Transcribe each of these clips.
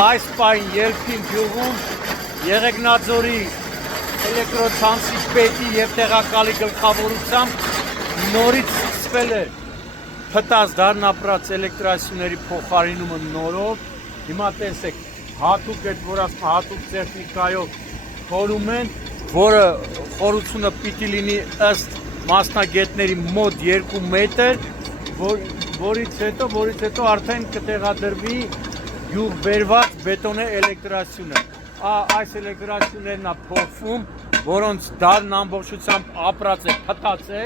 այս պայն ելքին գյուղում Եղեգնաձորի էլեկտրոցանցի պետի և տեղակալի գլխավորությամբ նորից սկսվել է փտած դառնապրած էլեկտրասյուների փոխարինումը նորով։ Հիմա տեսեք, հատուկ այդ որ ասում հատուկ տեխնիկայով խորում են, որը խորությունը պիտի լինի ըստ մասնագետների մոտ 2 մետր, որից հետո արդեն կտեղադրվի յուղ բերված բետոնե էլեկտրասյունը։ Այս էլեկտրասյուններն է փոխվում, որոնց դարն ամբողջությամբ ապրած է, փտած է,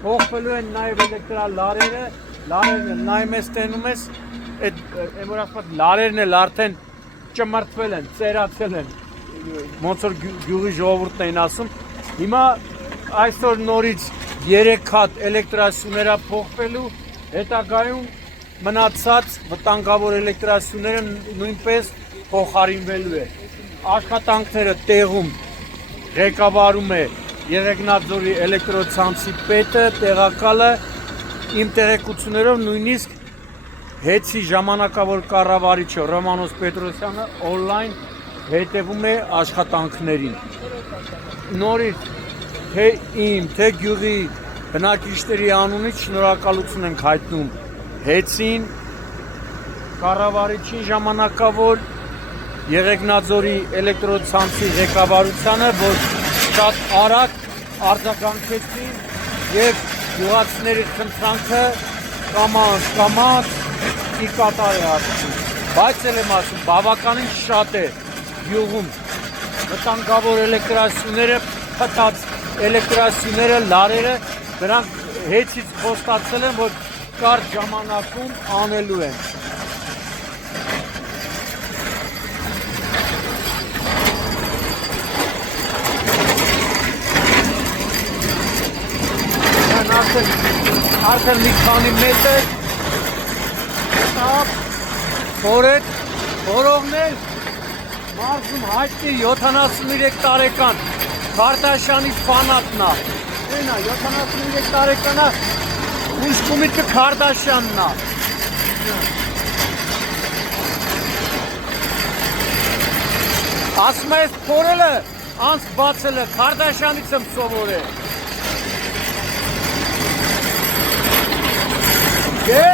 փոխվելու են նաև էլեկտրալարերը, լարերն էլ նայում ես տենում ես, այդ որ ասված լարերն էլ արդեն ճմրթվել են, ծերացել են, ոնց որ գյուղի ժողովուրդն էին ասում։ Հիմա այսօր նորից 3 հատ էլեկտրասյուները փոխվելու, հետագայում մնացած վտանգավոր էլեկտրասյուները նույնպես փոխարինվելու է։ Աշխատանքները տեղում ղեկավարում է Եղեգնաձորի էլեկտրոցանցի պետը, տեղակալը, իմ տեղեկություններով նույնիսկ ՀԵՑ-ի ժամանակավոր կառավարիչը Ռոմանոս Պետրոսյանը օնլայն հետևում է աշխատանքներին։ Նորից թե իմ, թե գյուղի բնակիչների անունից շնորհակալություն ենք հայտնում ՀԵՑ-ին, կառավարիչին ժամանակավոր, Եղեգնաձորի էլեկտրոցանցի ղեկավարությանը, որ շատ արագ արձագանքեցին և գյուղացիների խնդրանքը կամաց ի կատար է հասցնում։ Բայց էլ եմ ասում, բավականին շատ է գյուղում վտանգավոր էլեկտրասյուները, փտած էլեկտրասյուները, լարերը, դրանք ՀԵՑ-ից խոստացել են, որ կարճ ժամանակում անելու են։ Արդեն մի քանի մետր խորետ խորողներ մարզում հայտնի 73 տարեկան Քարդաշյանի ֆանատն է։ Էնա 73 տարեկանա ուշկումիքը Քարդաշյանն է։ Ասում ես փորելը, անց բացելը Քարդաշյանից եմ սովորել։ Դե